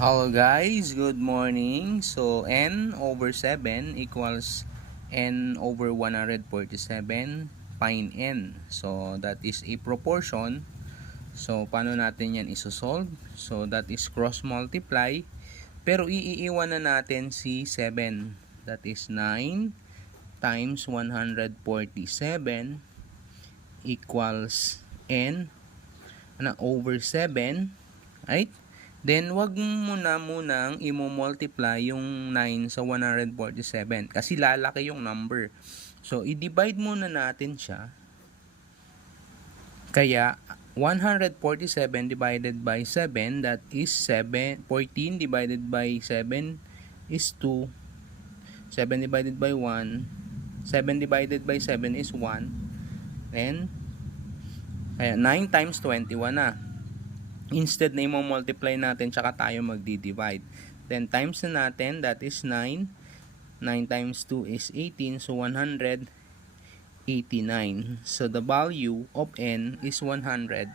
Hello guys, good morning. So n over 7 equals n over 147 find n. So that is a proportion. So paano natin yan isosolve? So that is cross multiply. Pero iiwan na natin si 7. That is 9 times 147 equals n na over 7, right? Then, wag mo na munang i-multiply yung 9 sa 147 kasi lalaki yung number. So, i-divide muna natin siya. Kaya, 147 divided by 7, that is 7. 14 divided by 7 is 2. 7 divided by 1. 7 divided by 7 is 1. Then, kaya 9 times 21 na. Instead na i-multiply natin tsaka tayo magdi-divide. Then times na natin, that is 9. 9 times 2 is 18, so 189. So the value of n is 189.